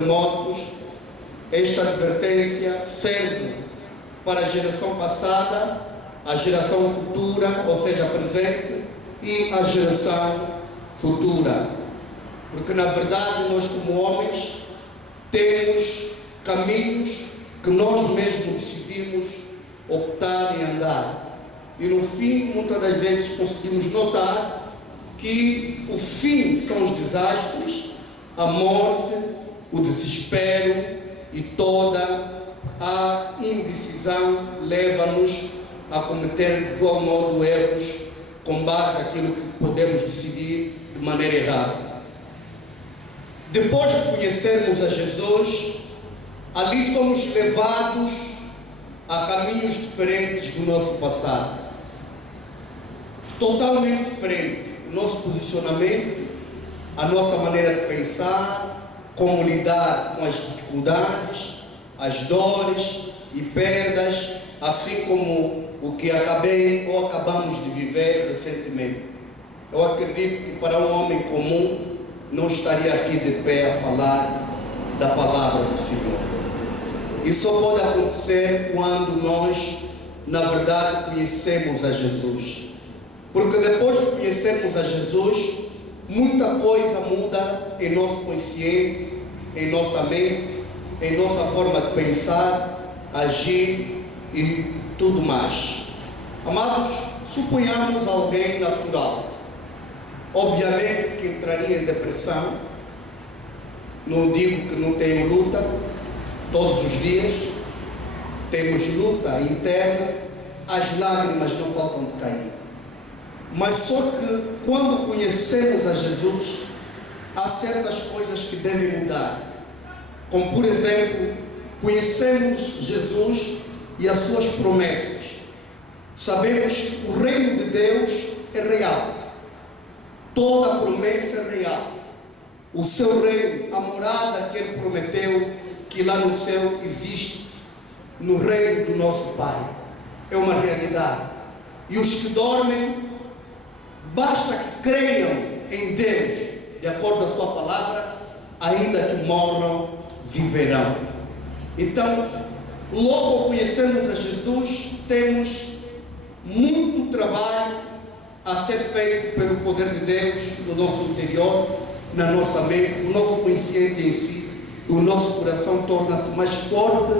terremotos, esta advertência serve para a geração passada, a geração futura, ou seja, a presente, e a geração futura. Porque na verdade nós como homens temos caminhos que nós mesmos decidimos optar em andar. E no fim, muitas das vezes conseguimos notar que o fim são os desastres, a morte, o desespero e toda a indecisão leva-nos a cometer de igual modo erros com base naquilo que podemos decidir de maneira errada. Depois de conhecermos a Jesus, ali somos levados a caminhos diferentes do nosso passado. Totalmente diferente. O nosso posicionamento, a nossa maneira de pensar, como lidar com as dificuldades, as dores e perdas, assim como o que acabei ou acabamos de viver recentemente. Eu acredito que para um homem comum não estaria aqui de pé a falar da palavra do Senhor. Isso só pode acontecer quando nós, na verdade, conhecemos a Jesus. Porque depois de conhecermos a Jesus, muita coisa muda em nosso consciente, em nossa mente, em nossa forma de pensar, agir e tudo mais. Amados, suponhamos alguém natural. Obviamente que entraria em depressão. Não digo que não tenho luta, todos os dias temos luta interna, as lágrimas não faltam de cair. Mas só que quando conhecemos a Jesus, há certas coisas que devem mudar. Como por exemplo, conhecemos Jesus e as suas promessas. Sabemos que o reino de Deus é real. Toda a promessa é real. O seu reino, a morada que Ele prometeu, que lá no céu existe, no reino do nosso Pai, é uma realidade. E os que dormem, basta que creiam em Deus, de acordo com a sua palavra, ainda que morram, viverão. Então, logo ao conhecermos a Jesus, temos muito trabalho a ser feito pelo poder de Deus no nosso interior, na nossa mente, o nosso consciente em si, o nosso coração torna-se mais forte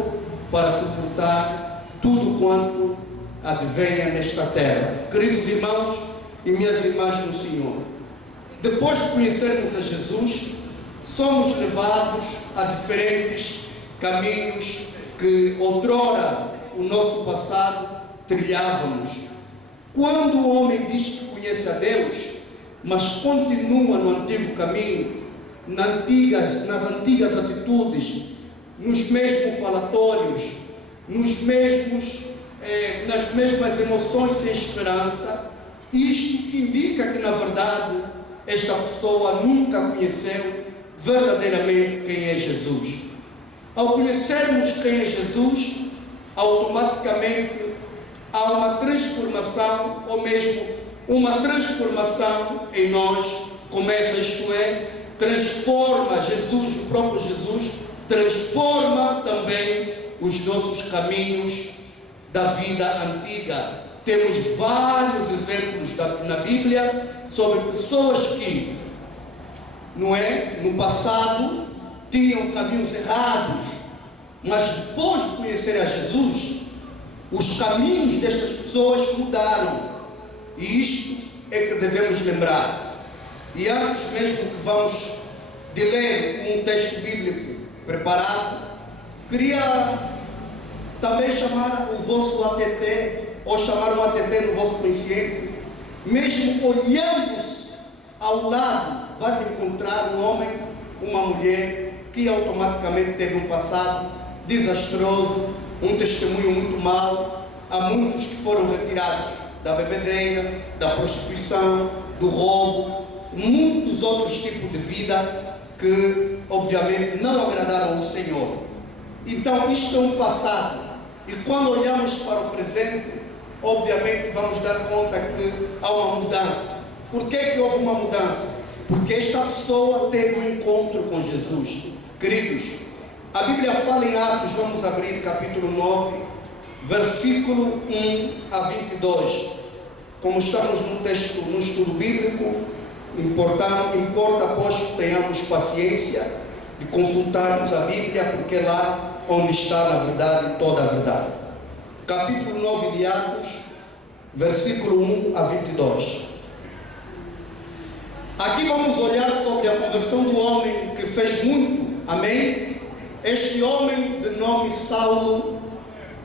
para suportar tudo quanto advenha nesta terra. Queridos irmãos e minhas irmãs no Senhor, depois de conhecermos a Jesus, somos levados a diferentes caminhos que outrora o nosso passado trilhávamos. Quando o homem diz que conhece a Deus, mas continua no antigo caminho, nas antigas atitudes, nos mesmos falatórios, nas mesmas emoções sem esperança, isto que indica que na verdade esta pessoa nunca conheceu verdadeiramente quem é Jesus. Ao conhecermos quem é Jesus, automaticamente há uma transformação, ou mesmo uma transformação em nós começa, isto é, transforma Jesus, o próprio Jesus, transforma também os nossos caminhos da vida antiga. Temos vários exemplos na Bíblia sobre pessoas que, no passado, tinham caminhos errados, mas depois de conhecer a Jesus, os caminhos destas pessoas mudaram. E isto é que devemos lembrar. E antes mesmo que vamos de ler um texto bíblico preparado, queria também chamar o vosso ATT, ou chamar um ATT no vosso consciente. Mesmo olhando-se ao lado, vais encontrar um homem, uma mulher que automaticamente teve um passado desastroso, um testemunho muito mau. Há muitos que foram retirados da bebedeira, da prostituição, do roubo, muitos outros tipos de vida que obviamente não agradaram ao Senhor. Então isto é um passado, e quando olhamos para o presente, obviamente vamos dar conta que há uma mudança. Por que houve uma mudança? Porque esta pessoa teve um encontro com Jesus. Queridos, a Bíblia fala em Atos, vamos abrir capítulo 9, versículo 1 a 22. Como estamos no texto, no estudo bíblico, importa, pois, que tenhamos paciência de consultarmos a Bíblia, porque é lá onde está, na verdade, toda a verdade. Capítulo 9 de Atos, versículo 1 a 22. Aqui vamos olhar sobre a conversão do homem que fez muito, amém? Este homem de nome Saulo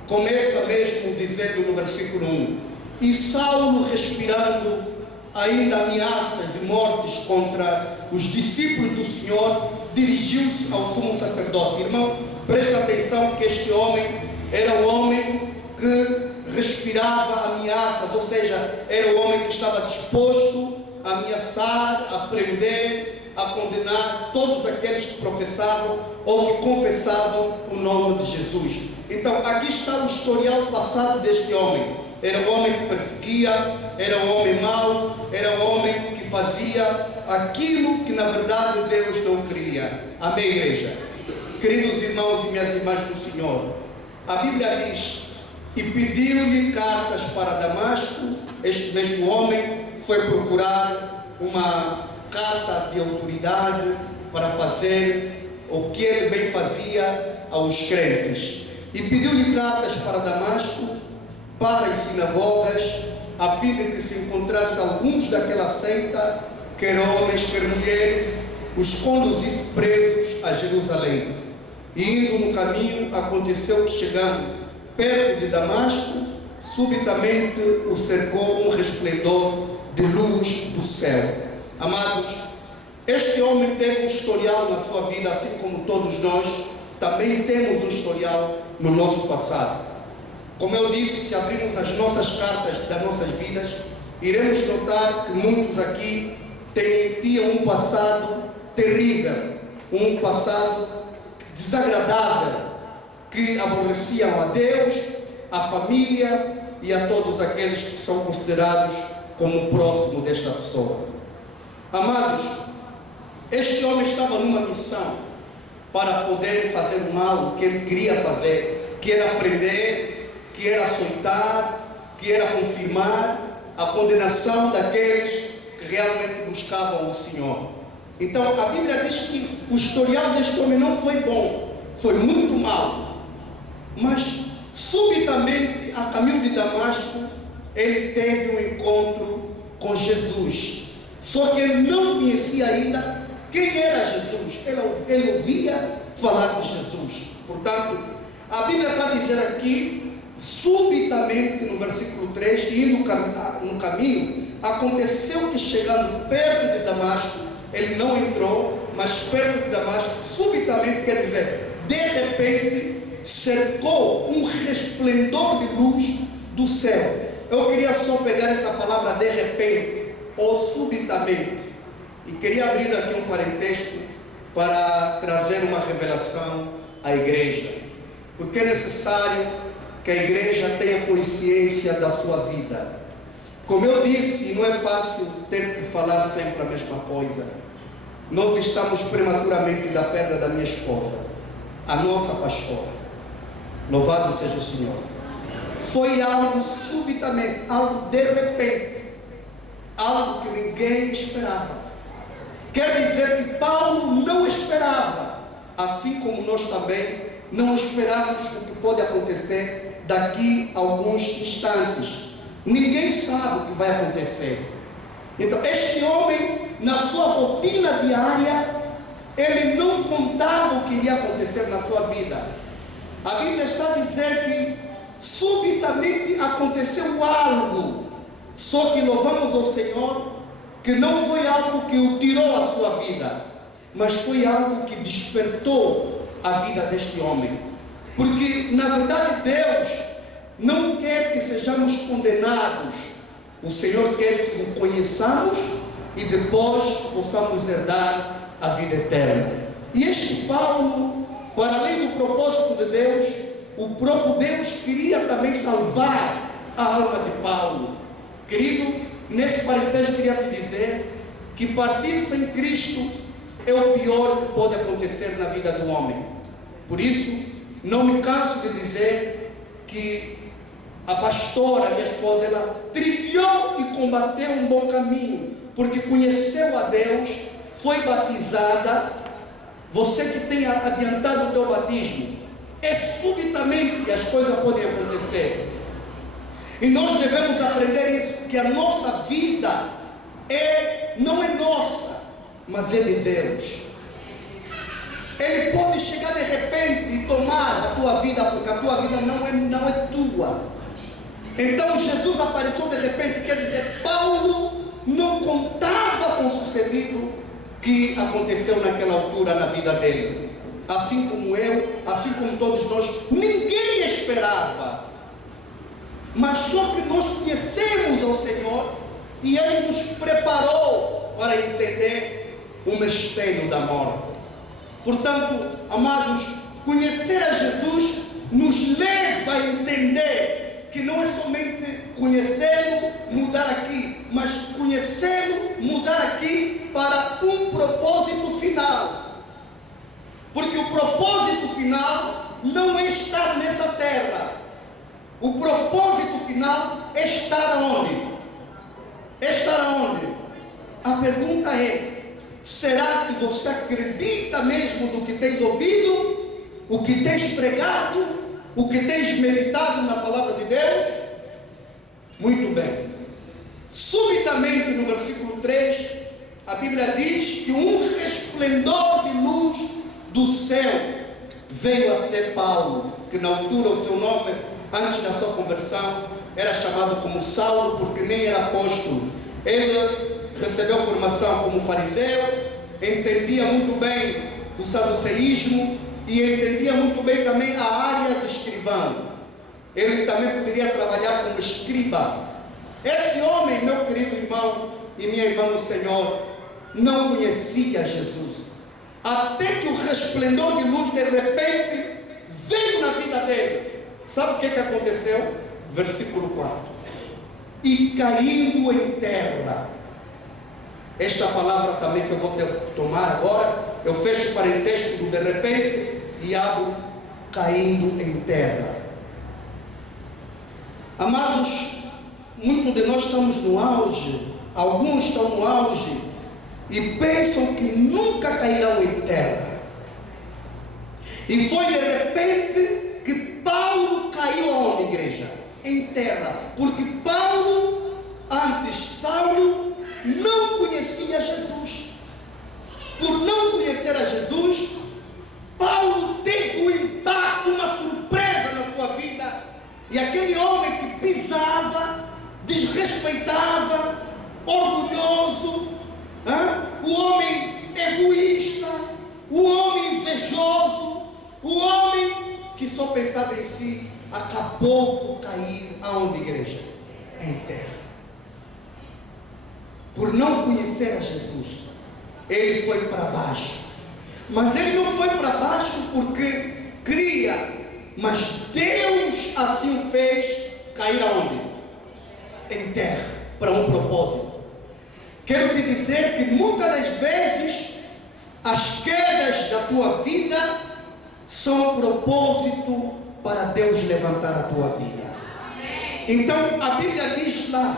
começa mesmo dizendo no versículo 1: e Saulo, respirando ainda ameaças e mortes contra os discípulos do Senhor, dirigiu-se ao sumo sacerdote. Irmão, presta atenção que este homem era o homem que respirava ameaças, ou seja, era o homem que estava disposto a ameaçar, a prender, a condenar todos aqueles que professavam ou que confessavam o nome de Jesus. Então, aqui está o historial passado deste homem. Era um homem que perseguia, era um homem mau, era um homem que fazia aquilo que na verdade Deus não queria. Amém, igreja? Queridos irmãos e minhas irmãs do Senhor, a Bíblia diz: e pediu-lhe cartas para Damasco. Este mesmo homem foi procurar uma carta de autoridade para fazer o que ele bem fazia aos crentes. E pediu-lhe cartas para Damasco, para as sinagogas, a fim de que se encontrasse alguns daquela seita, quer homens, quer mulheres, os conduzisse presos a Jerusalém. E indo no caminho, aconteceu que, chegando perto de Damasco, subitamente o cercou um resplendor de luz do céu. Amados, este homem teve um historial na sua vida, assim como todos nós também temos um historial no nosso passado. Como eu disse, se abrirmos as nossas cartas das nossas vidas, iremos notar que muitos aqui tinham um passado terrível, um passado desagradável, que aborreciam a Deus, a família e a todos aqueles que são considerados como próximo desta pessoa. Amados, este homem estava numa missão para poder fazer o mal, o que ele queria fazer, que era prender, que era açoitar, que era confirmar a condenação daqueles que realmente buscavam o Senhor. Então a Bíblia diz que o historial deste homem não foi bom, foi muito mau. Mas subitamente, a caminho de Damasco, ele teve um encontro com Jesus. Só que ele não conhecia ainda quem era Jesus. Ele ouvia falar de Jesus. Portanto, a Bíblia está a dizer aqui, subitamente, no versículo 3, que indo no caminho, aconteceu que, chegando perto de Damasco, ele não entrou, mas perto de Damasco, subitamente, quer dizer, de repente, cercou um resplendor de luz do céu. Eu queria só pegar essa palavra de repente ou subitamente e queria abrir aqui um parentesco para trazer uma revelação à igreja, porque é necessário que a igreja tenha consciência da sua vida. Como eu disse, não é fácil ter que falar sempre a mesma coisa. Nós estamos prematuramente da perda da minha esposa, a nossa pastora. Louvado seja o Senhor. Foi algo subitamente, algo de repente, algo que ninguém esperava. Quer dizer que Paulo não esperava, assim como nós também não esperamos o que pode acontecer daqui a alguns instantes. Ninguém sabe o que vai acontecer. Então este homem, na sua rotina diária, ele não contava o que iria acontecer na sua vida. A Bíblia está a dizer que subitamente aconteceu algo. Só que louvamos ao Senhor que não foi algo que o tirou a sua vida, mas foi algo que despertou a vida deste homem. Porque na verdade Deus não quer que sejamos condenados. O Senhor quer que o conheçamos e depois possamos herdar a vida eterna. E este Paulo, para além do propósito de Deus, o próprio Deus queria também salvar a alma de Paulo. Querido, nesse parentesco queria te dizer que partir sem Cristo é o pior que pode acontecer na vida do homem. Por isso, não me canso de dizer que a pastora, minha esposa, ela trilhou e combateu um bom caminho, porque conheceu a Deus, foi batizada. Você que tem adiantado o teu batismo, subitamente as coisas podem acontecer. E nós devemos aprender isso, que a nossa vida não é nossa, mas é de Deus. Ele pode chegar de repente e tomar a tua vida, porque a tua vida não é tua. Então Jesus apareceu de repente, quer dizer, Paulo não contava com o sucedido que aconteceu naquela altura na vida dele. Assim como eu, assim como todos nós, ninguém esperava. Mas só que nós conhecemos ao Senhor e Ele nos preparou para entender o mistério da morte. Portanto, amados, conhecer a Jesus nos leva a entender que não é somente conhecê-lo, mudar aqui, mas conhecê-lo, mudar aqui para um propósito final. Porque o propósito final não é estar nessa terra. O propósito final é estar onde? Estar onde? A pergunta é: será que você acredita mesmo no que tens ouvido, o que tens pregado, o que tens meditado na palavra de Deus? Muito bem. Subitamente no versículo 3, a Bíblia diz que um resplendor de luz do céu veio até Paulo, que na altura o seu nome, antes da sua conversão, era chamado como Saulo, porque nem era apóstolo. Ele recebeu formação como fariseu, entendia muito bem o saduceísmo e entendia muito bem também a área de escrivão. Ele também poderia trabalhar como escriba. Esse homem, meu querido irmão e minha irmã no Senhor, não conhecia Jesus, até que o resplendor de luz de repente veio na vida dele. Sabe o que aconteceu? Versículo 4: e caindo em terra. Esta palavra também que eu vou tomar agora, eu fecho o parentesco do de repente e abro caindo em terra. Amados, muitos de nós estamos no auge, alguns estão no auge e pensam que nunca cairão em terra. E foi de repente que Paulo caiu onde, igreja? Em terra. Porque Paulo, antes Saulo, não conhecia Jesus. Por não conhecer a Jesus, Paulo teve um impacto, uma surpresa na sua vida. E aquele homem que pisava, desrespeitava, orgulhoso, o homem egoísta, o homem invejoso, o homem que só pensava em si, acabou por cair aonde, igreja? Em terra. Por não conhecer a Jesus, ele foi para baixo. Mas ele não foi para baixo porque queria, mas Deus assim o fez cair aonde? Em terra, para um propósito. Quero te dizer que muitas das vezes as quedas da tua vida são propósito para Deus levantar a tua vida. Então a Bíblia diz lá,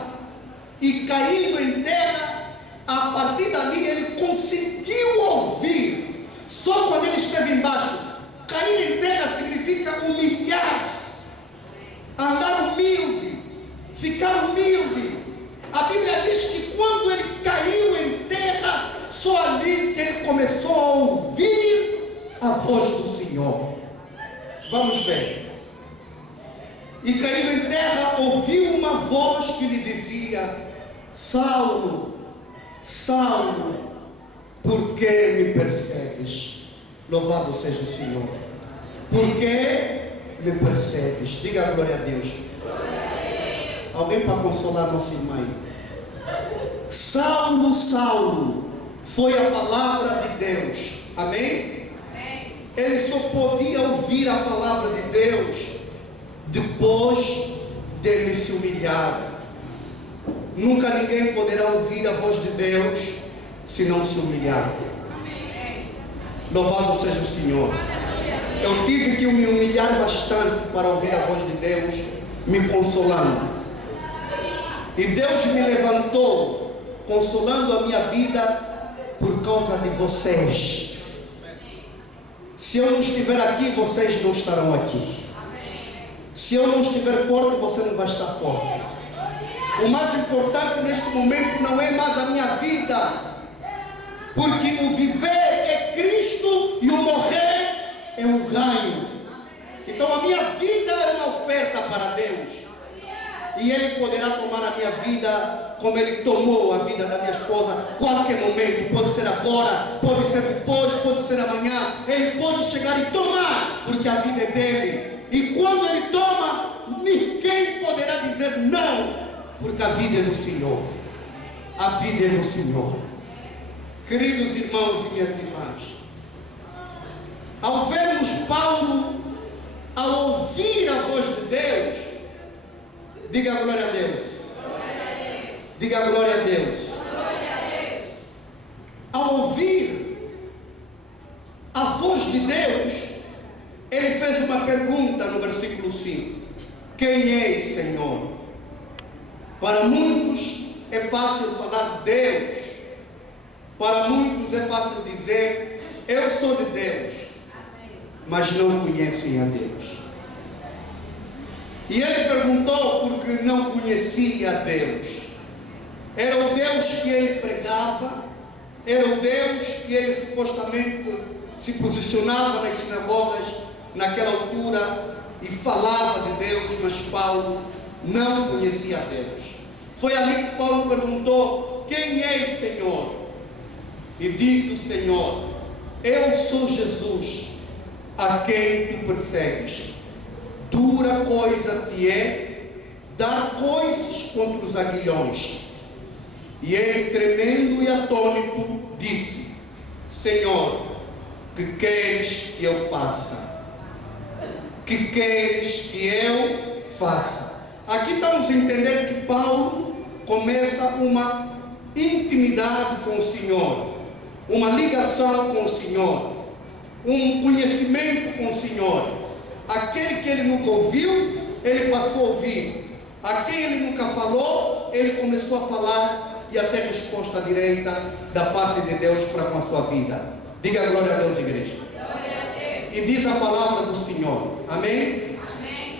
e caindo em terra, a partir dali ele conseguiu ouvir. Só quando ele esteve embaixo. Cair em terra significa humilhar-se, andar humilde, ficar humilde. A Bíblia diz que quando ele caiu em terra, só ali que ele começou a ouvir a voz do Senhor. Vamos ver. E caindo em terra, ouviu uma voz que lhe dizia: Saulo, Saulo, por que me persegues? Louvado seja o Senhor. Por que me persegues? Diga a glória a Deus. Alguém para consolar nossa irmã aí? Saulo, Saulo, foi a palavra de Deus. Amém? Ele só podia ouvir a palavra de Deus depois dele se humilhar. Nunca ninguém poderá ouvir a voz de Deus se não se humilhar. Louvado seja o Senhor. Eu tive que me humilhar bastante para ouvir a voz de Deus me consolando. E Deus me levantou, consolando a minha vida por causa de vocês. Se eu não estiver aqui, vocês não estarão aqui. Se eu não estiver forte, você não vai estar forte. O mais importante neste momento não é mais a minha vida, porque o viver é Cristo e o morrer é um ganho. Então a minha vida é uma oferta para Deus. E Ele poderá tomar a minha vida como Ele tomou a vida da minha esposa, qualquer momento. Pode ser agora, pode ser depois, pode ser amanhã. Ele pode chegar e tomar, porque a vida é dele. E quando Ele toma, ninguém poderá dizer não, porque a vida é do Senhor. A vida é do Senhor. Queridos irmãos e minhas irmãs, ao vermos Paulo, ao ouvir a voz de Deus, diga glória a Deus. Diga glória a Deus. Ao ouvir a voz de Deus, ele fez uma pergunta no versículo 5: quem és, Senhor? Para muitos é fácil falar de Deus. Para muitos é fácil dizer: eu sou de Deus. Mas não conhecem a Deus. E ele perguntou porque não conhecia a Deus. Era o Deus que ele pregava, era o Deus que ele supostamente se posicionava nas sinagogas naquela altura e falava de Deus, mas Paulo não conhecia a Deus. Foi ali que Paulo perguntou: quem és, Senhor? E disse o Senhor: eu sou Jesus, a quem tu persegues. Dura coisa te é dar coisas contra os aguilhões. E ele, tremendo e atônito, disse: Senhor, que queres que eu faça? Que queres que eu faça? Aqui estamos a entender que Paulo começa uma intimidade com o Senhor, uma ligação com o Senhor, um conhecimento com o Senhor. Aquele que ele nunca ouviu, ele passou a ouvir. A quem ele nunca falou, ele começou a falar, e até resposta direita da parte de Deus para com a sua vida. Diga glória a Deus, igreja. Glória a Deus. E diz a palavra do Senhor. Amém? Amém.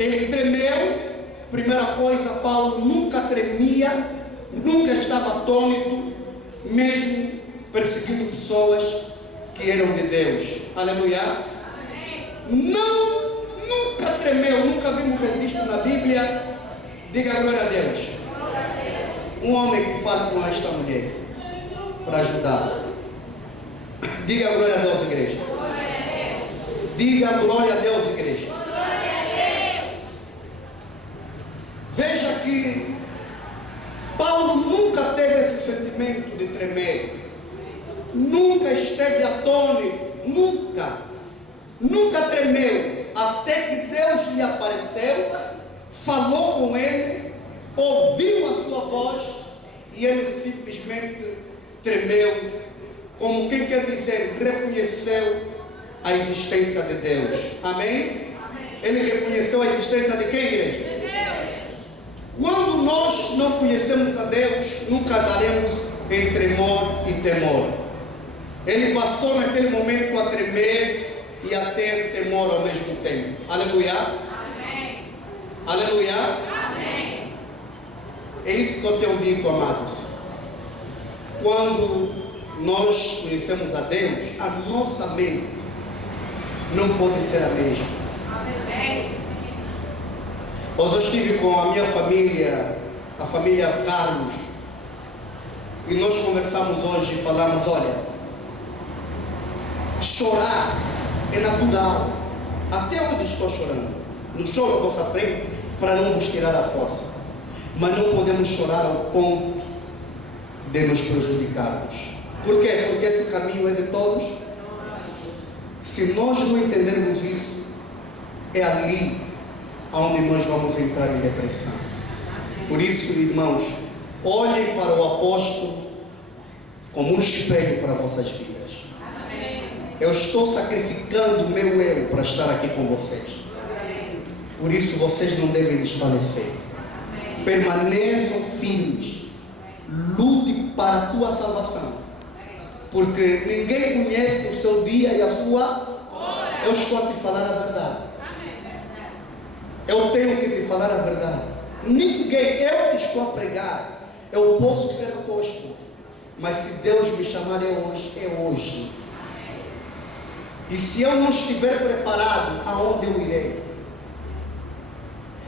Ele tremeu. Primeira coisa, Paulo nunca tremia, nunca estava atônito, mesmo perseguindo pessoas que eram de Deus. Aleluia. Amém. Nunca tremeu, nunca vimos registro na Bíblia. Diga glória a Deus. Um homem que fala com esta mulher para ajudá-la. Diga glória a Deus, igreja. Diga glória a Deus, igreja. Veja que Paulo nunca teve esse sentimento de tremer. Nunca esteve atônito. Nunca tremeu. Até que Deus lhe apareceu, falou com ele, ouviu a sua voz, e ele simplesmente tremeu, como quem quer dizer, reconheceu a existência de Deus. Amém? Ele reconheceu a existência de quem, igreja? De Deus. Quando nós não conhecemos a Deus, nunca daremos em tremor e temor. Ele passou naquele momento a tremer e a ter temor ao mesmo tempo. Aleluia. Amém. Aleluia. Amém. É isso que eu tenho dito, amados. Quando nós conhecemos a Deus, a nossa mente não pode ser a mesma. Amém. Hoje eu estive com a minha família, a família Carlos, e nós conversamos hoje e falamos: olha, chorar é natural. Até onde estou chorando? Não choro à vossa frente para não vos tirar a força, mas não podemos chorar ao ponto de nos prejudicarmos. Por quê? Porque esse caminho é de todos. Se nós não entendermos isso, é ali onde nós vamos entrar em depressão. Por isso, irmãos, olhem para o apóstolo como um espelho para vossas vidas. Eu estou sacrificando o meu eu para estar aqui com vocês. Por isso vocês não devem desfalecer. Permaneçam firmes. Lute para a tua salvação. Porque ninguém conhece o seu dia e a sua hora. Eu estou a te falar a verdade. Eu tenho que te falar a verdade. Ninguém, eu que estou a pregar, eu posso ser apóstolo, mas se Deus me chamar é hoje, é hoje. E se eu não estiver preparado, aonde eu irei?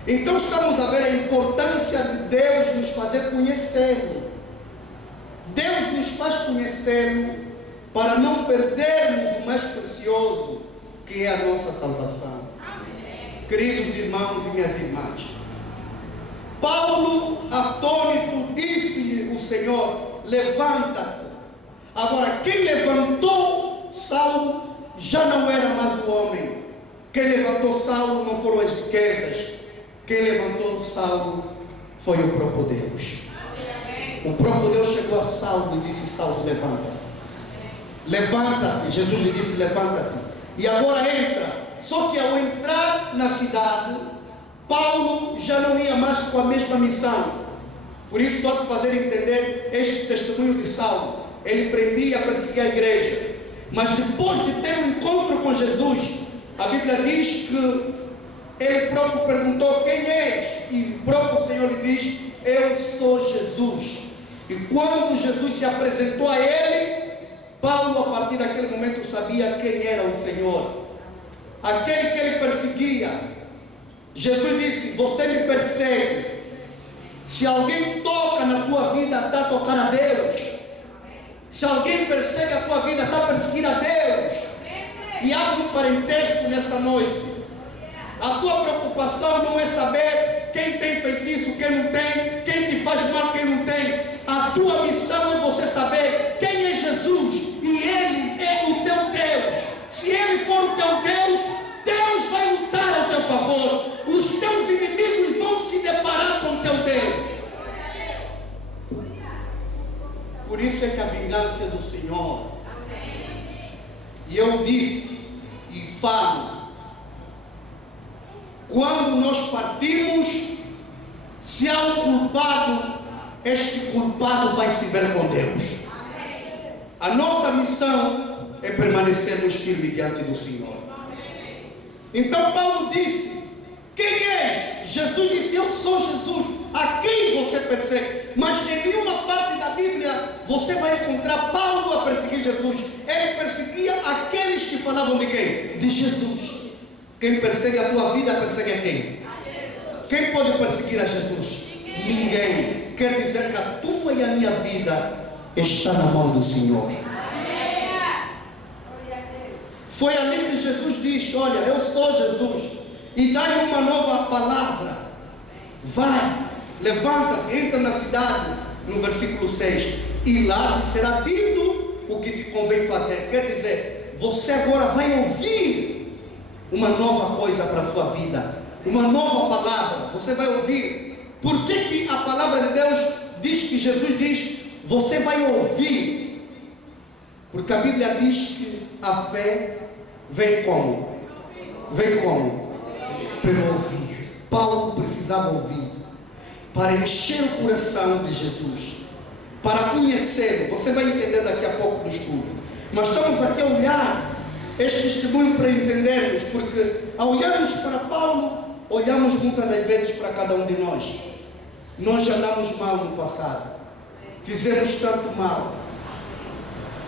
Então estamos a ver a importância de Deus nos fazer conhecê-lo. Deus nos faz conhecê-lo para não perdermos o mais precioso, que é a nossa salvação. Amém. Queridos irmãos e minhas irmãs, Paulo, atônito, disse-lhe o Senhor: levanta-te. Agora, quem levantou Saulo já não era mais o homem. Quem levantou Saulo não foram as riquezas. Quem levantou Saulo foi o próprio Deus. O próprio Deus chegou a Saulo e disse: Saulo, levanta-te. Levanta-te. Jesus lhe disse: levanta-te. E agora entra. Só que ao entrar na cidade, Paulo já não ia mais com a mesma missão. Por isso pode fazer entender este testemunho de Saulo. Ele prendia, perseguia a igreja. Mas depois de ter um encontro com Jesus, a Bíblia diz que ele próprio perguntou: quem és? E o próprio Senhor lhe diz: eu sou Jesus. E quando Jesus se apresentou a ele, Paulo, a partir daquele momento, sabia quem era o Senhor, aquele que ele perseguia. Jesus disse: você me persegue. Se alguém toca na tua vida, está a tocar a Deus. Se alguém persegue a tua vida, está a perseguir a Deus. E há um parentesco nessa noite. A tua preocupação não é saber quem tem feitiço, quem não tem, quem te faz mal, quem não tem. A tua missão é você saber quem é Jesus, e Ele é o teu Deus. Se Ele for o teu Deus, Deus vai lutar ao teu favor. Os teus inimigos vão se deparar com o teu Deus. Por isso é que a vingança é do Senhor. E eu disse e falo: quando nós partimos, se há um culpado, este culpado vai se ver com Deus. A nossa missão é permanecermos firmes diante do Senhor. Então Paulo disse: quem és? Jesus disse: eu sou Jesus. A quem você persegue? Mas em nenhuma parte da Bíblia você vai encontrar Paulo a perseguir Jesus. Ele perseguia aqueles que falavam de quem? De Jesus. Quem persegue a tua vida, persegue a quem? Quem pode perseguir a Jesus? Ninguém. Quer dizer que a tua e a minha vida está na mão do Senhor. Foi ali que Jesus disse: olha, eu sou Jesus, e dá-lhe uma nova palavra. Vai, levanta, entra na cidade, no versículo 6, e lá te será dito o que te convém fazer. Quer dizer, você agora vai ouvir uma nova coisa para a sua vida, uma nova palavra, você vai ouvir. Por que que a palavra de Deus diz que Jesus diz: você vai ouvir? Porque a Bíblia diz que a fé vem como? Vem como? Pelo ouvir. Paulo precisava ouvir para encher o coração de Jesus, para conhecê-lo. Você vai entender daqui a pouco no estudo. Mas estamos aqui a olhar este testemunho para entendermos, porque ao olharmos para Paulo, olhamos muitas das vezes para cada um de nós. Nós já andamos mal no passado, fizemos tanto mal.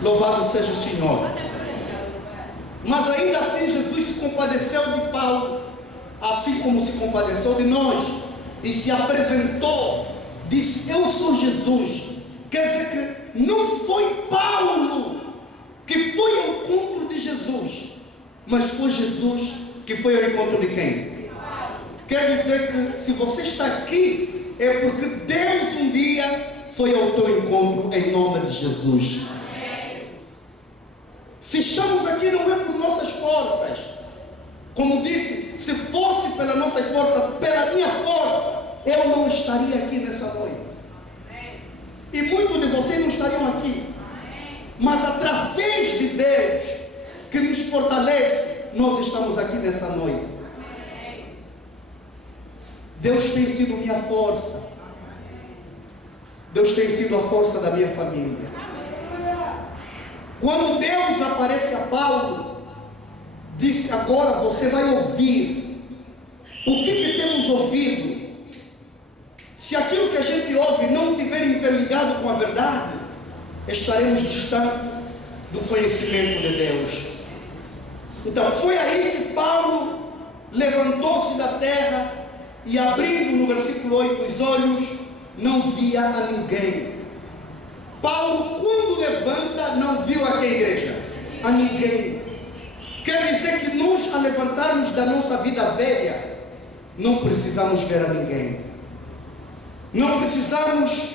Louvado seja o Senhor. Mas ainda assim Jesus se compadeceu de Paulo, assim como se compadeceu de nós, e se apresentou, disse: eu sou Jesus. Quer dizer que não foi Paulo que foi ao encontro de Jesus, mas foi Jesus que foi ao encontro de quem? Quer dizer que se você está aqui, é porque Deus um dia foi ao teu encontro em nome de Jesus. Se estamos aqui não é por nossas forças. Como disse, se fosse pela nossa força, pela minha força, eu não estaria aqui nessa noite. E muitos de vocês não estariam aqui. Mas através de Deus, que nos fortalece, nós estamos aqui nessa noite. Deus tem sido minha força. Deus tem sido a força da minha família. Quando Deus aparece a Paulo, disse: agora você vai ouvir. O que temos ouvido? Se aquilo que a gente ouve não estiver interligado com a verdade, estaremos distantes do conhecimento de Deus. Então foi aí que Paulo levantou-se da terra e, abrindo no versículo 8 os olhos, não via a ninguém. Paulo, quando levanta, não viu a que igreja? A ninguém. Quer dizer que nós, a levantarmos da nossa vida velha, não precisamos ver a ninguém. Não precisamos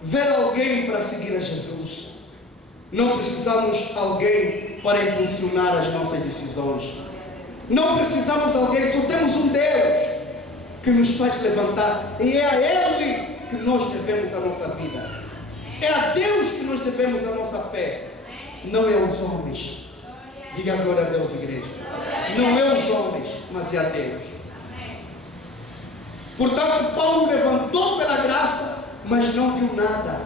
ver alguém para seguir a Jesus. Não precisamos alguém para impulsionar as nossas decisões. Não precisamos de alguém, só temos um Deus que nos faz levantar. E é a Ele que nós devemos a nossa vida. É a Deus que nós devemos a nossa fé. Não é aos homens. Diga glória a Deus, igreja. Não é aos homens, mas é a Deus. Portanto, Paulo levantou pela graça, mas não viu nada.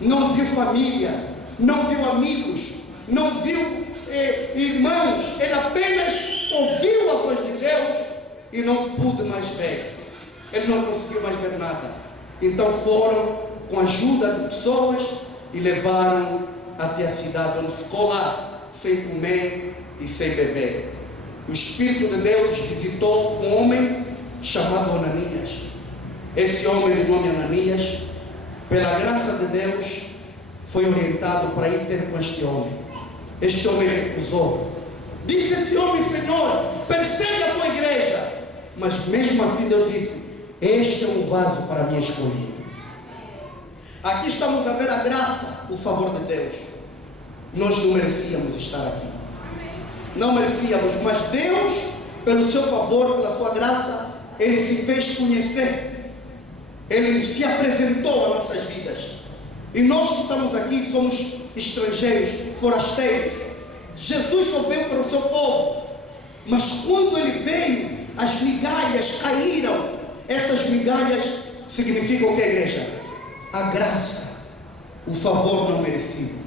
Não viu família, não viu amigos, não viu irmãos. Ele apenas ouviu a voz de Deus e não pôde mais ver. Ele não conseguiu mais ver nada. Então foram com a ajuda de pessoas e levaram até a cidade, onde ficou lá, sem comer e sem beber. O Espírito de Deus visitou um homem chamado Ananias. Esse homem de nome Ananias, pela graça de Deus, foi orientado para ir ter com este homem. Este homem recusou. Disse esse homem: Senhor, persegue a tua igreja. Mas mesmo assim Deus disse: este é um vaso para mim escolhido. Aqui estamos a ver a graça, o favor de Deus. Nós não merecíamos estar aqui. Não merecíamos, mas Deus, pelo seu favor, pela sua graça, Ele se fez conhecer. Ele se apresentou às nossas vidas. E nós que estamos aqui somos estrangeiros, forasteiros. Jesus só veio para o seu povo. Mas quando Ele veio, as migalhas caíram. Essas migalhas significam o que, igreja? A graça, o favor não merecido.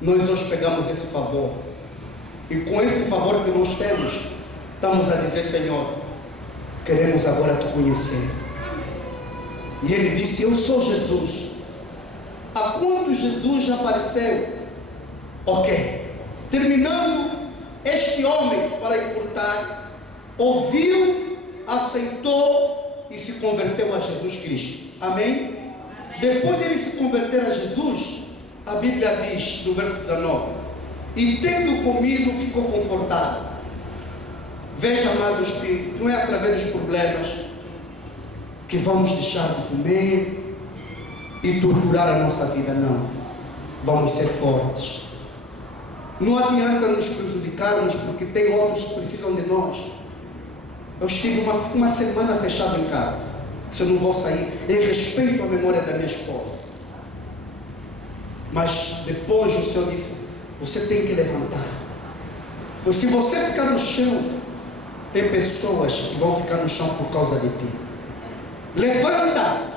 Nós hoje pegamos esse favor. E com esse favor que nós temos, estamos a dizer: Senhor, queremos agora te conhecer. E Ele disse: eu sou Jesus. A quando Jesus já apareceu? Ok. Terminando, este homem, para encurtar, ouviu, aceitou e se converteu a Jesus Cristo. Amém? Depois dele se converter a Jesus, a Bíblia diz no verso 19: e tendo comido, ficou confortado. Veja, amados, que não é através dos problemas que vamos deixar de comer e torturar a nossa vida, não. Vamos ser fortes. Não adianta nos prejudicarmos, porque tem outros que precisam de nós. Eu estive uma semana fechado em casa. Se eu não vou sair, em respeito à memória da minha esposa. Mas depois o Senhor disse: você tem que levantar. Pois se você ficar no chão, tem pessoas que vão ficar no chão por causa de ti. Levanta.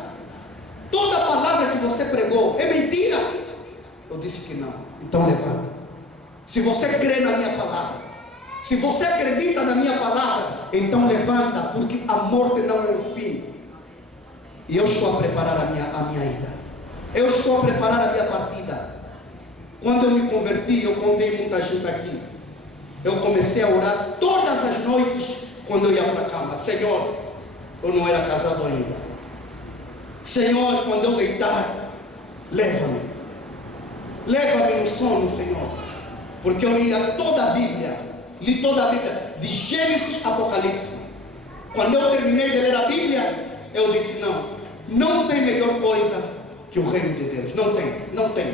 Toda palavra que você pregou é mentira. Eu disse que não. Então levanta. Se você crê na minha palavra, se você acredita na minha palavra, então levanta, porque a morte não é o fim. E eu estou a preparar a minha ida. Eu estou a preparar a minha partida. Quando eu me converti, eu contei muita gente aqui. Eu comecei a orar todas as noites quando eu ia para a cama: Senhor, eu não era casado ainda. Senhor, quando eu deitar, leva-me. Leva-me no sono, Senhor. Porque eu lia toda a Bíblia. Li toda a Bíblia, de Gênesis a Apocalipse. Quando eu terminei de ler a Bíblia, eu disse: não tem melhor coisa que o reino de Deus. Não tem.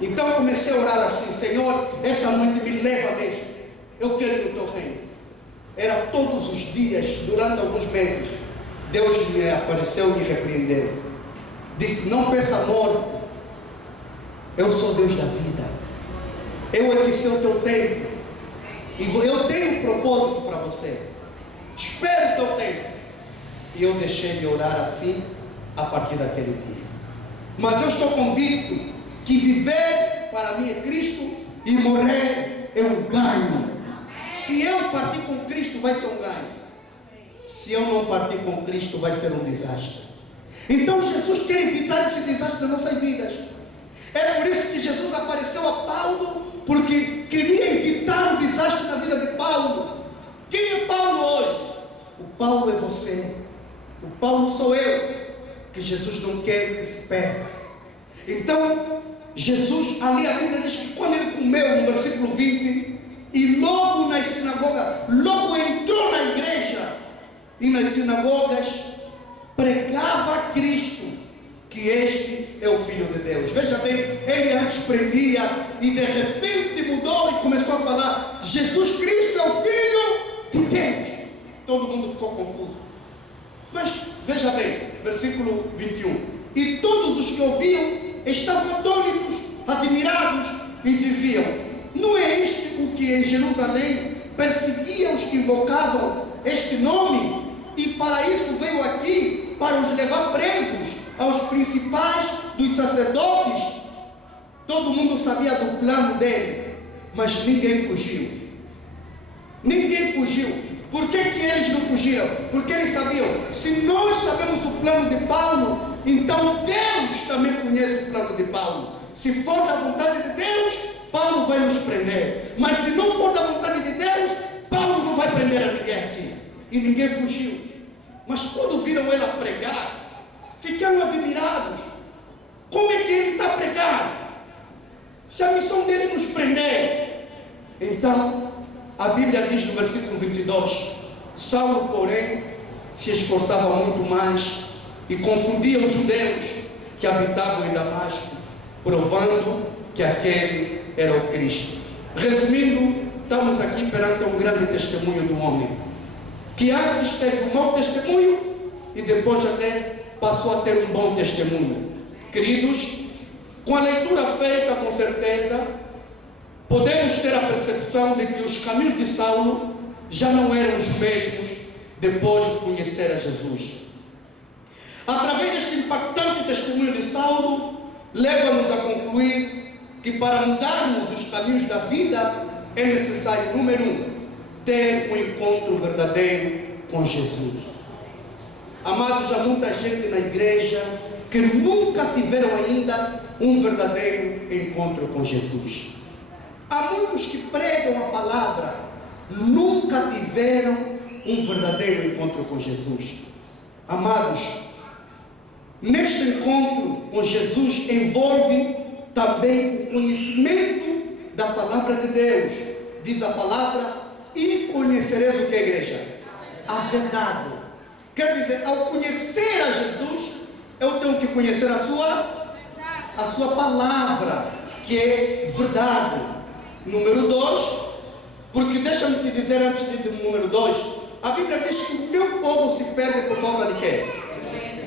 Então eu comecei a orar assim: Senhor, essa noite me leva mesmo. Eu quero ir no teu reino. Era todos os dias, durante alguns meses. Deus me apareceu e me repreendeu. Disse: não peça a morte. Eu sou Deus da vida. Eu é que sei o teu tempo. E eu tenho um propósito para você. Espero o teu tempo. E eu deixei de orar assim a partir daquele dia. Mas eu estou convicto que viver para mim é Cristo e morrer é um ganho. Se eu partir com Cristo, vai ser um ganho. Se eu não partir com Cristo, vai ser um desastre. Então Jesus quer evitar esse desastre das nossas vidas. É por isso que Jesus apareceu a Paulo, porque queria evitar o desastre da vida de Paulo. Quem é Paulo hoje? O Paulo é você. O Paulo sou eu, que Jesus não quer que se perca. Então, Jesus, ali a Bíblia diz que quando ele comeu, no versículo 20, e logo nas sinagogas, logo entrou na igreja, e nas sinagogas, pregava a Cristo, que este é o Filho de Deus. Veja bem, ele antes prendia, e de repente mudou e começou a falar, Jesus Cristo é o Filho de Deus. Todo mundo ficou confuso. Mas, veja bem, versículo 21, e todos os que ouviam, estavam atônitos, admirados, e diziam, não é este o que em Jerusalém perseguia os que invocavam este nome? E para isso veio aqui, para os levar presos aos principais dos sacerdotes. Todo mundo sabia do plano dele, mas ninguém fugiu. Ninguém fugiu. Por que eles não fugiram? Porque eles sabiam, se nós sabemos o plano de Paulo, então Deus também conhece o plano de Paulo. Se for da vontade de Deus, Paulo vai nos prender. Mas se não for da vontade de Deus, Paulo não vai prender a ninguém aqui. E ninguém fugiu. Mas quando viram ele a pregar, ficaram admirados. Como é que ele está pregando? Se a missão dele é nos prender. Então, a Bíblia diz no versículo 22, Saulo, porém, se esforçava muito mais e confundia os judeus que habitavam em Damasco, provando que aquele era o Cristo. Resumindo, estamos aqui perante um grande testemunho do homem, que antes teve um mau testemunho e depois até passou a ter um bom testemunho. Queridos, com a leitura feita, com certeza, podemos ter a percepção de que os caminhos de Saulo já não eram os mesmos depois de conhecer a Jesus. Através deste impactante testemunho de Saulo, leva-nos a concluir que para mudarmos os caminhos da vida é necessário, número 1, ter um encontro verdadeiro com Jesus. Amados, há muita gente na igreja que nunca tiveram ainda um verdadeiro encontro com Jesus. Há muitos que pregam a palavra, nunca tiveram um verdadeiro encontro com Jesus. Amados, neste encontro com Jesus envolve também o conhecimento da palavra de Deus. Diz a palavra, e conhecereis o que é, igreja? A verdade. Quer dizer, ao conhecer a Jesus, eu tenho que conhecer a sua palavra, que é verdade. Número 2, porque deixa-me te dizer antes do número 2, a Bíblia diz que o meu povo se perde por falta de quê?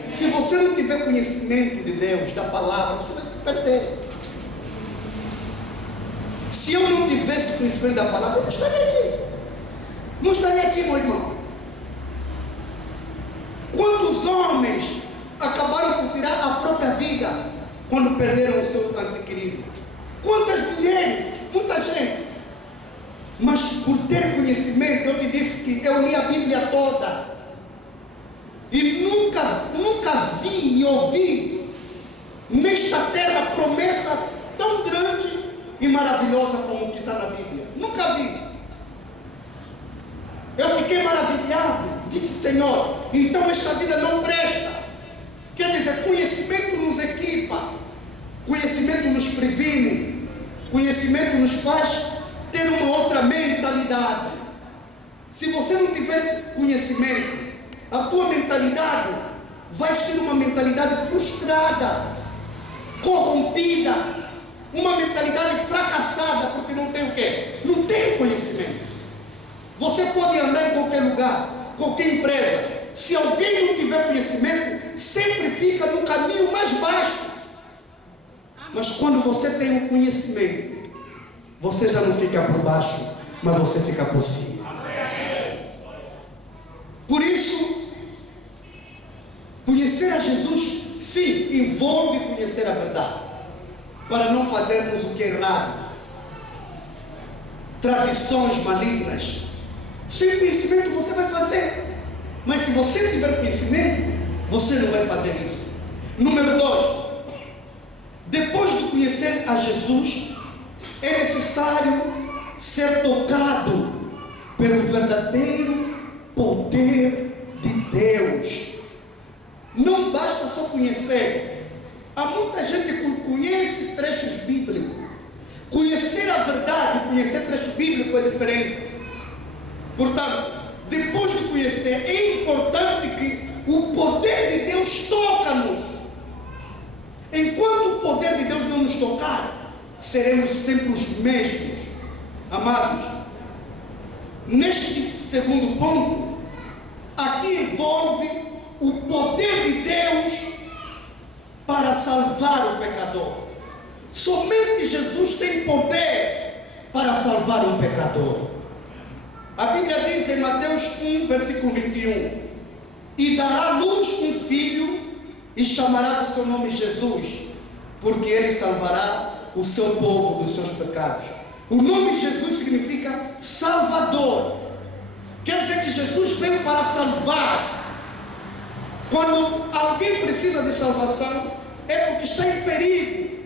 Se você não tiver conhecimento de Deus, da palavra, você vai se perder. Se eu não tivesse conhecimento da palavra, eu não estaria aqui. Não estaria aqui, meu irmão. Quantos homens acabaram por tirar a própria vida quando perderam o seu ente querido? Quantas mulheres? Muita gente. Mas por ter conhecimento, eu te disse que eu li a Bíblia toda e nunca vi e ouvi nesta terra promessa tão grande e maravilhosa como o que está na Bíblia. Nunca vi. Eu fiquei maravilhado. Disse, Senhor, então esta vida não presta. Quer dizer, conhecimento nos equipa, conhecimento nos previne, conhecimento nos faz ter uma outra mentalidade. Se você não tiver conhecimento, a tua mentalidade vai ser uma mentalidade frustrada, corrompida, uma mentalidade fracassada, porque não tem o quê? Não tem conhecimento. Você pode andar em qualquer lugar, qualquer empresa, se alguém não tiver conhecimento, sempre fica no caminho mais baixo. Mas quando você tem o conhecimento, você já não fica por baixo, mas você fica por cima. Por isso, conhecer a Jesus, sim, envolve conhecer a verdade, para não fazermos o que é errado. Tradições malignas, sem conhecimento você vai fazer, mas se você tiver conhecimento, você não vai fazer isso. Número 2, depois de conhecer a Jesus, é necessário ser tocado pelo verdadeiro poder de Deus. Não basta só conhecer. Há muita gente que conhece trechos bíblicos. Conhecer a verdade e conhecer trecho bíblico é diferente. Portanto, depois de conhecer, é importante que o poder de Deus toca-nos. Enquanto o poder de Deus não nos tocar, seremos sempre os mesmos. Amados, neste segundo ponto, aqui envolve o poder de Deus para salvar o pecador. Somente Jesus tem poder para salvar um pecador. A Bíblia diz em Mateus 1, versículo 21: e dará à luz um filho, e chamarás o seu nome Jesus, porque ele salvará o seu povo dos seus pecados. O nome Jesus significa Salvador. Quer dizer que Jesus veio para salvar. Quando alguém precisa de salvação, é porque está em perigo.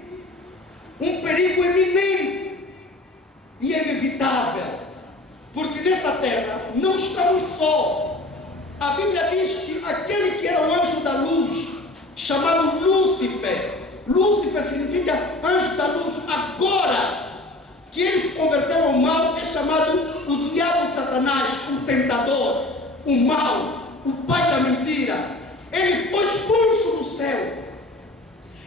Um perigo iminente e inevitável. Porque nessa terra não estamos só. A Bíblia diz que aquele que era o anjo da luz, chamado Lúcifer. Lúcifer significa anjo da luz. Agora que ele se converteu ao mal, é chamado o diabo Satanás, o tentador, o mal, o pai da mentira. Ele foi expulso do céu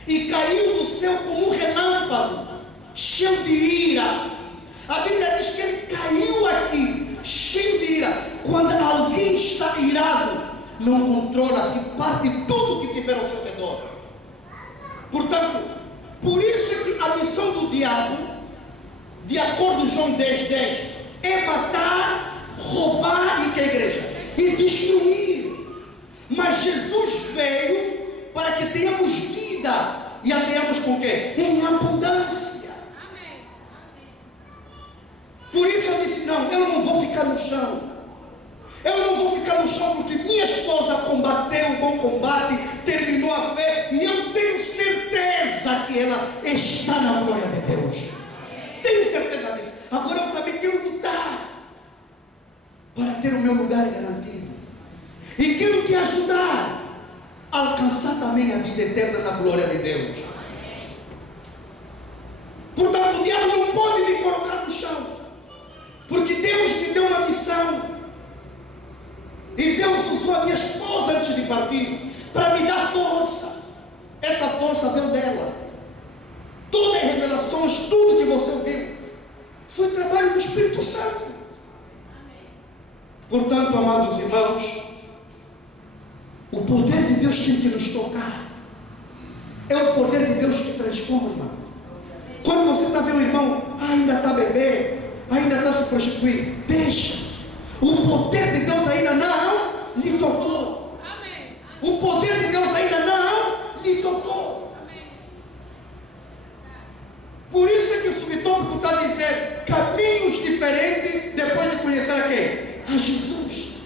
e caiu do céu como um relâmpago, cheio de ira. A Bíblia diz que ele caiu aqui, cheio de ira. Quando alguém está irado, não controla-se, parte tudo que tiver ao seu redor. Portanto, por isso é que a missão do diabo, de acordo com João 10:10, é matar, roubar e que a igreja? E destruir. Mas Jesus veio para que tenhamos vida e a tenhamos com o quê? Em abundância. Por isso eu disse: não, eu não vou ficar no chão. Eu não vou ficar no chão porque minha esposa combateu o bom combate, terminou a fé, e eu tenho certeza que ela está na glória de Deus. Tenho certeza disso. Agora eu também quero lutar para ter o meu lugar garantido. E quero te ajudar a alcançar também a vida eterna na glória de Deus. Portanto, o diabo não pode me colocar no chão, porque Deus me deu uma missão. E Deus usou a minha esposa antes de partir para me dar força. Essa força veio dela. Todas as revelações, tudo que você ouviu, foi trabalho do Espírito Santo. Portanto, amados irmãos, o poder de Deus tem que nos tocar. É o poder de Deus que transforma. Quando você está vendo o irmão, ainda está bebê, ainda está se prostituir, deixa. O poder de Deus ainda não lhe tocou. Amém. O poder de Deus ainda não lhe tocou. Amém. Por isso é que o subtópico está dizendo caminhos diferentes depois de conhecer a quem? A Jesus.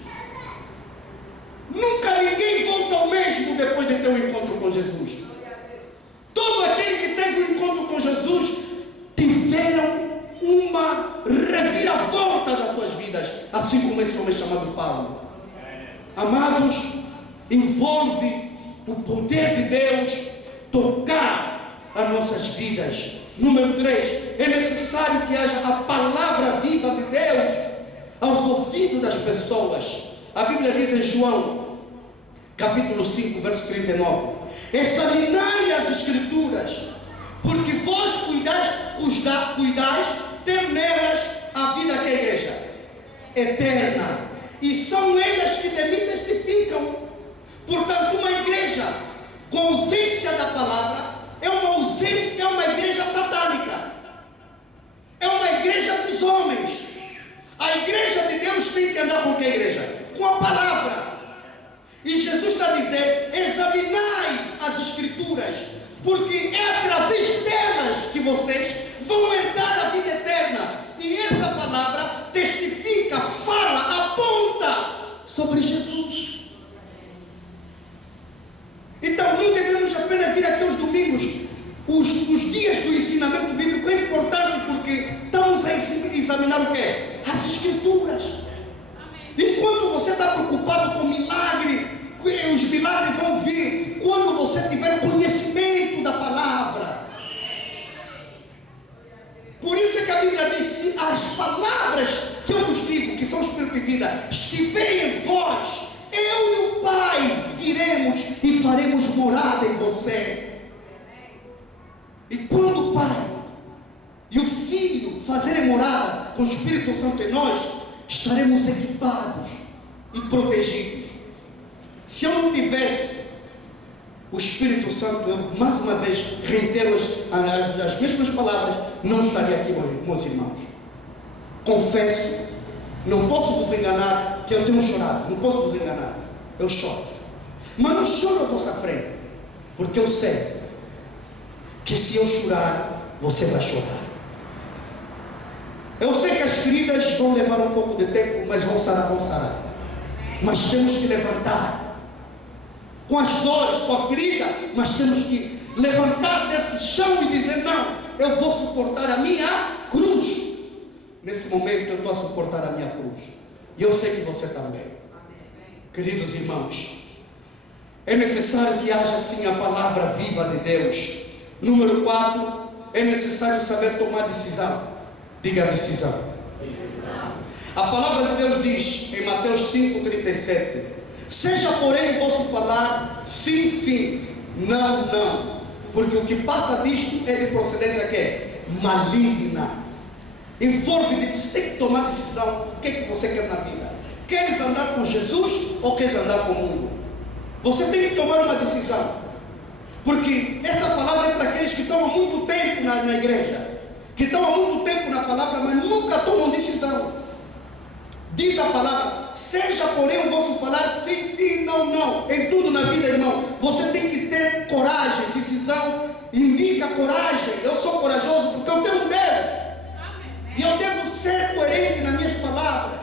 Nunca ninguém volta ao mesmo depois de ter um encontro com Jesus. Todo aquele que teve um encontro com Jesus tiveram uma reviravolta das suas vidas, assim como esse homem chamado Paulo. Amados, envolve o poder de Deus tocar as nossas vidas. Número 3, é necessário que haja a palavra viva de Deus aos ouvidos das pessoas. A Bíblia diz em João, capítulo 5, verso 39: examinai as Escrituras, porque vós cuidais ter nelas a vida que é a igreja eterna, e são elas que de mim testificam. Portanto, uma igreja com ausência da palavra é uma igreja satânica, é uma igreja dos homens, A igreja de Deus tem que andar com que igreja? Com a palavra. E Jesus está a dizer: examinai as escrituras, porque é através delas que vocês vão herdar a vida eterna. E essa palavra testifica, fala, aponta sobre Jesus. Então não devemos apenas vir aqui aos domingos. Os dias do ensinamento bíblico é importante, porque estamos a examinar o quê? As escrituras. Enquanto você está preocupado com milagre, os milagres vão vir quando você tiver conhecimento da palavra. Por isso é que a Bíblia diz: se as palavras que eu vos digo, que são Espírito e vida, estiverem em vós, eu e o Pai viremos e faremos morada em você. E quando o Pai e o Filho fazerem morada com o Espírito Santo em nós, estaremos equipados e protegidos. Se eu não tivesse o Espírito Santo, eu mais uma vez reitero as mesmas palavras, não estaria aqui, meus irmãos. Confesso, não posso vos enganar que eu tenho chorado, não posso vos enganar, eu choro. Mas não choro à vossa frente, porque eu sei que se eu chorar, você vai chorar. Eu sei que as feridas vão levar um pouco de tempo, mas vão sarar, vão sarar. Mas temos que levantar, com as dores, com a ferida, mas temos que levantar desse chão e dizer: não, eu vou suportar a minha cruz. Nesse momento eu estou a suportar a minha cruz, e eu sei que você também. Queridos irmãos, é necessário que haja assim a palavra viva de Deus. Número 4, é necessário saber tomar decisão. Diga decisão. A palavra de Deus diz em Mateus 5,37: seja porém o vosso falar sim, sim, não, não, porque o que passa disto é de procedência que é maligna. Envolve, você tem que tomar decisão. O que é que você quer na vida? Queres andar com Jesus ou queres andar com o mundo? Você tem que tomar uma decisão. Porque essa palavra é para aqueles que estão há muito tempo na igreja, que estão há muito tempo na palavra, mas nunca tomam decisão. Diz a palavra: seja porém o vosso falar sim, sim, não, não, em tudo na vida, irmão. Você tem que ter coragem. Decisão indica coragem. Eu sou corajoso porque eu tenho Deus. E eu devo ser coerente nas minhas palavras.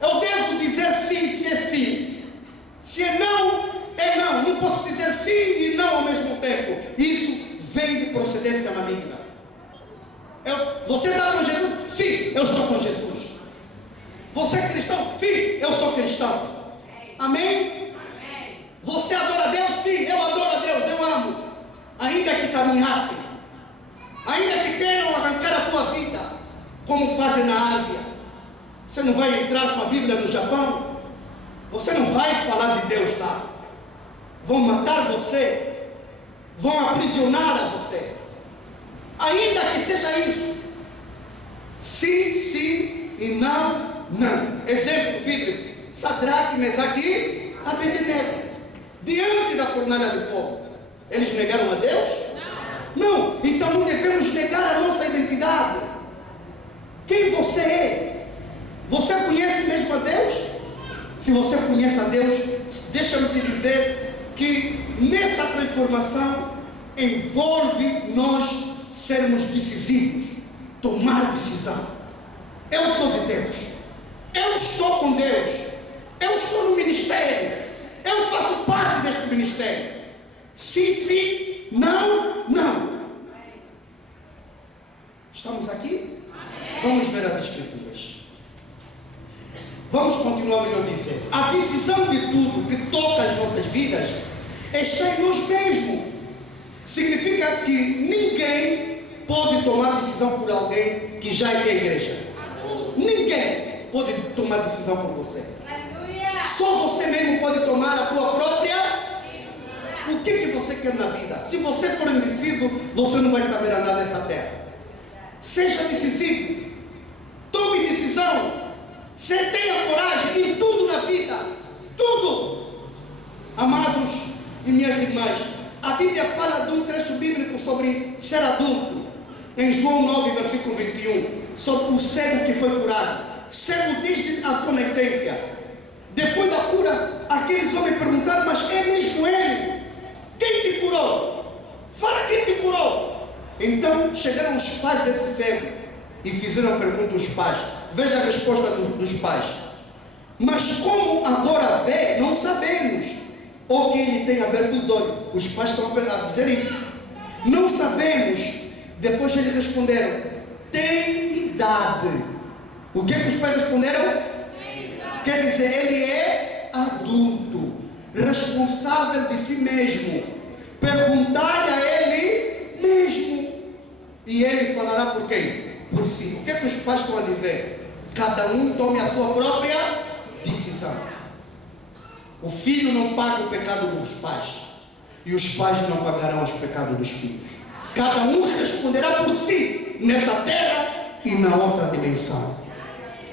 Eu devo dizer sim, se é sim. Se é não, é não. Não posso dizer sim e não ao mesmo tempo. Isso vem de procedência maligna. Você está com Jesus? Sim, eu estou com Jesus. Você é cristão? Sim, eu sou cristão. Amém? Você adora a Deus? Sim, eu adoro a Deus, eu amo. Ainda que te ameacem, ainda que queiram arrancar a tua vida, como fazem na Ásia. Você não vai entrar com a Bíblia no Japão? Você não vai falar de Deus lá. Vão matar você, vão aprisionar a você. Ainda que seja isso, sim, sim e não, não. Exemplo bíblico: Sadraque, Mesaque e Abednego, diante da fornalha de fogo, eles negaram a Deus? Não. Então não devemos negar a nossa identidade. Quem você é? Você conhece mesmo a Deus? Se você conhece a Deus, deixa-me te dizer que nessa transformação envolve nós sermos decisivos, tomar decisão. Eu sou de Deus, eu estou com Deus, eu estou no ministério, eu faço parte deste ministério. Sim, sim, não, não. Estamos aqui? Vamos ver as Escrituras. Vamos continuar, melhor dizer. A decisão de tudo que toca as nossas vidas está em nós mesmos. Significa que ninguém pode tomar decisão por alguém que já é da igreja. Ninguém pode tomar decisão por você. Só você mesmo pode tomar a tua própria. O que você quer na vida? Se você for indeciso, você não vai saber andar nessa terra. Seja decisivo. Tome decisão. Você tenha coragem em tudo na vida. Tudo. Amados e minhas irmãs, a Bíblia fala de um trecho bíblico sobre ser adulto. Em João 9, versículo 21. Sobre o cego que foi curado. cego desde a sua nascença. Depois da cura, aqueles homens perguntaram: mas é mesmo ele? Quem te curou? Fala quem te curou. Então chegaram os pais desse cego e fizeram a pergunta aos pais. Veja a resposta dos pais: mas como agora vê, não sabemos, ou que ele tem aberto os olhos. Os pais estão a dizer isso. Não sabemos. Depois eles responderam: tem idade. O que é que os pais responderam? Quer dizer, ele é adulto, responsável de si mesmo. Perguntai a ele mesmo, e ele falará por quem? Por si. O que é que os pais estão a dizer? Cada um tome a sua própria decisão. O filho não paga o pecado dos pais, e os pais não pagarão os pecados dos filhos. Cada um responderá por si, nessa terra e na outra dimensão.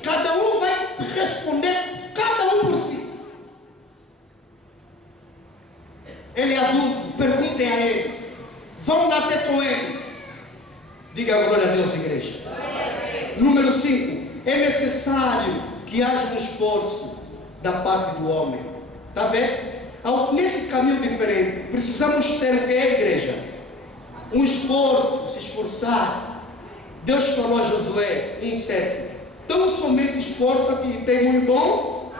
Cada um vai responder, cada um por si. Ele é adulto, perguntem a ele, vão lá até com ele. Diga a glória a Deus, igreja. Número 5, é necessário que haja um esforço da parte do homem. Está vendo? Nesse caminho diferente, precisamos ter o que é, igreja? Um esforço, se esforçar. Deus falou a Josué 1,7: tão somente esforça-te e tem muito bom,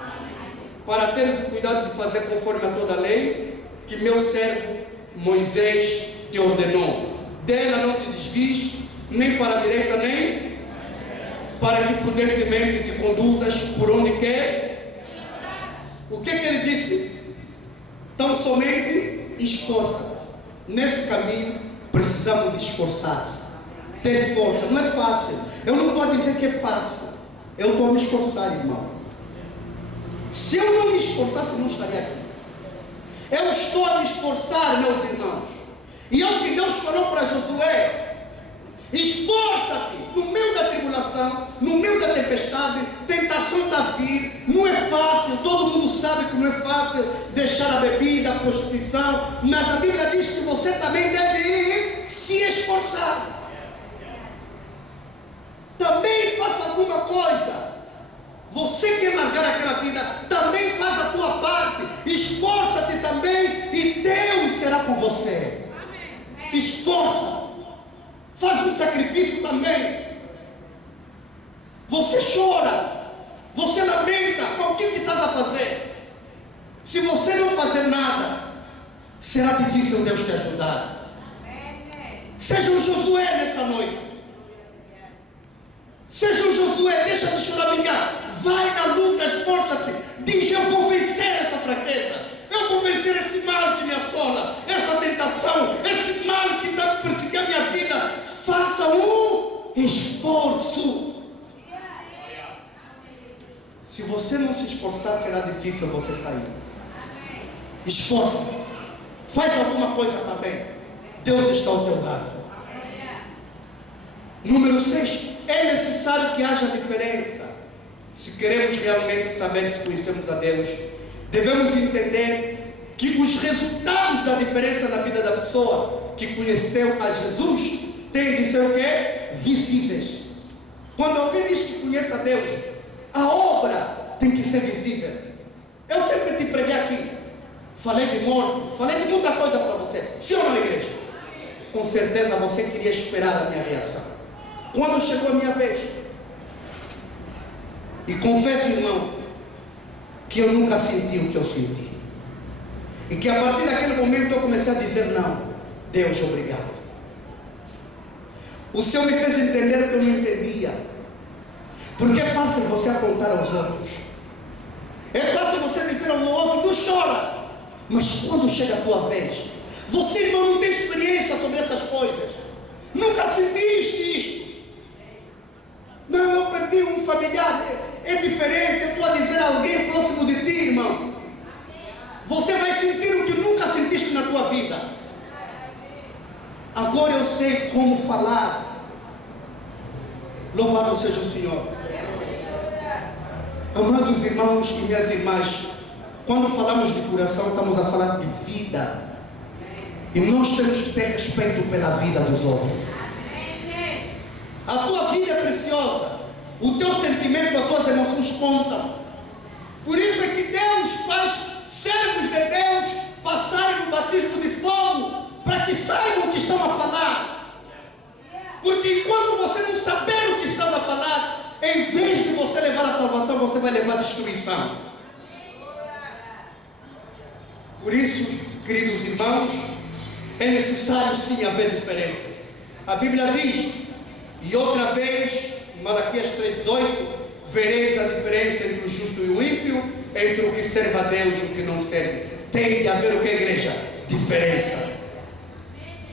para teres o cuidado de fazer conforme a toda a lei que meu servo Moisés te ordenou. Dela não te desvies, nem para a direita, nem para que prudentemente te conduzas por onde quer. O que é que ele disse? Tão somente esforça. Nesse caminho precisamos de esforçar-se, ter força. Não é fácil. Eu não estou a dizer que é fácil. Eu estou a me esforçar, irmão. Se eu não me esforçasse, eu não estaria aqui. Eu estou a me esforçar, meus irmãos. E é o que Deus falou para Josué: esforça-te no meio da tribulação, no meio da tempestade. Tentação está a vir, não é fácil. Todo mundo sabe que não é fácil deixar a bebida, a prostituição, mas a Bíblia diz que você também deve se esforçar. Também faça alguma coisa. Você quer largar aquela vida, também faz a tua parte. Esforça-te também e Deus será com você. Esforça. Faz um sacrifício também. Você chora, você lamenta, mas o que estás a fazer? Se você não fazer nada, será difícil Deus te ajudar. Seja um Josué nessa noite. Seja um Josué, deixa de choramingar. Vai na luta, esforça-se. Diz: eu vou vencer essa fraqueza. Eu vou vencer esse mal que me assola, essa tentação, esse mal que está perseguindo a minha vida. Faça um esforço. Se você não se esforçar, será difícil você sair. Esforça. Faz alguma coisa também. Deus está ao teu lado. Número 6. É necessário que haja diferença. Se queremos realmente saber se conhecemos a Deus, devemos entender que os resultados da diferença na vida da pessoa que conheceu a Jesus têm de ser o quê? Visíveis. Quando alguém diz que conhece a Deus, a obra tem que ser visível. Eu sempre te preguei aqui, falei de morte, falei de muita coisa para você. Sim ou não, igreja? Com certeza você queria esperar a minha reação. Quando chegou a minha vez, e confesso, irmão, que eu nunca senti o que eu senti, e que a partir daquele momento eu comecei a dizer: não, Deus, obrigado. O Senhor me fez entender que eu não entendia. Porque é fácil você apontar aos outros, é fácil você dizer ao outro: não chora. Mas quando chega a tua vez, você, irmão, não tem experiência sobre essas coisas, nunca sentiste isto. Não, eu perdi um familiar, é diferente. Eu estou a dizer a alguém próximo de ti, irmão. Você vai sentir o que nunca sentiste na tua vida. Agora eu sei como falar. Louvado seja o Senhor. Amados irmãos e minhas irmãs, quando falamos de curação, estamos a falar de vida. E nós temos que ter respeito pela vida dos outros. A tua vida é preciosa. O teu sentimento, as tuas emoções contam. Por isso é que Deus faz servos de Deus passarem no batismo de fogo, para que saibam o que estão a falar. Porque enquanto você não saber o que está a falar, em vez de você levar a salvação, você vai levar a destruição. Por isso, queridos irmãos, é necessário sim haver diferença. A Bíblia diz, e outra vez, em Malaquias 3,18, vereis a diferença entre o justo e o ímpio, entre o que serve a Deus e o que não serve. Tem de haver o que, igreja? Diferença.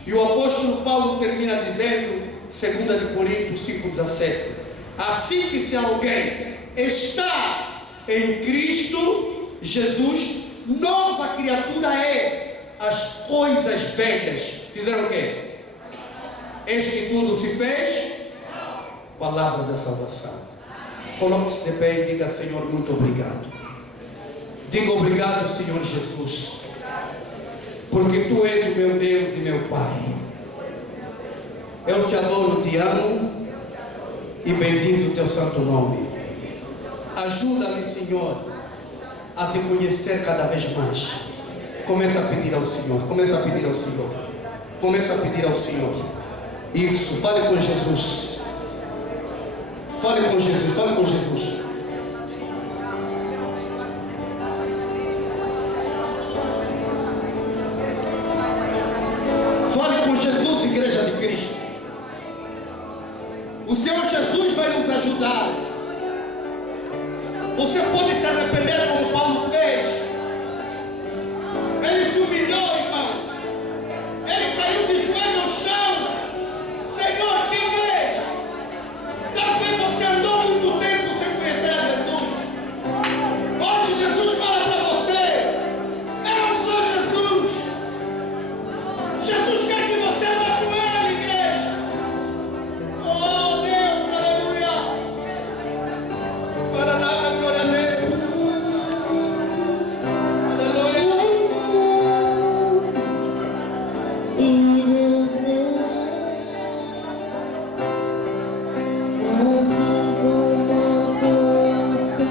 E o apóstolo Paulo termina dizendo, 2 Coríntios 5,17, assim que se alguém está em Cristo Jesus, nova criatura é. As coisas velhas fizeram o quê? Eis que tudo se fez. Palavra da salvação. Coloque-se de pé e diga: Senhor, muito obrigado. Diga obrigado, Senhor Jesus, porque Tu és o meu Deus e meu Pai. Eu te adoro, te amo e bendizo o Teu santo nome. Ajuda-me, Senhor, a Te conhecer cada vez mais. Começa a pedir ao Senhor, começa a pedir ao Senhor, começa a pedir ao Senhor. Isso, fale com Jesus. Fale com Jesus, fale com Jesus. Fale com Jesus, igreja de Cristo. O Senhor Jesus vai nos ajudar. Você pode se arrepender como Paulo fez. Ele se humilhou, irmão. Ele caiu de joelho no chão. Senhor, quem és? Talvez você andou muito tempo sem conhecer a Jesus. Hoje Jesus fala para você: eu sou Jesus. Jesus quer que você vá com Ele, igreja. Oh Deus, aleluia. Para nada, glória a Deus. Aleluia. Assim como a coisa,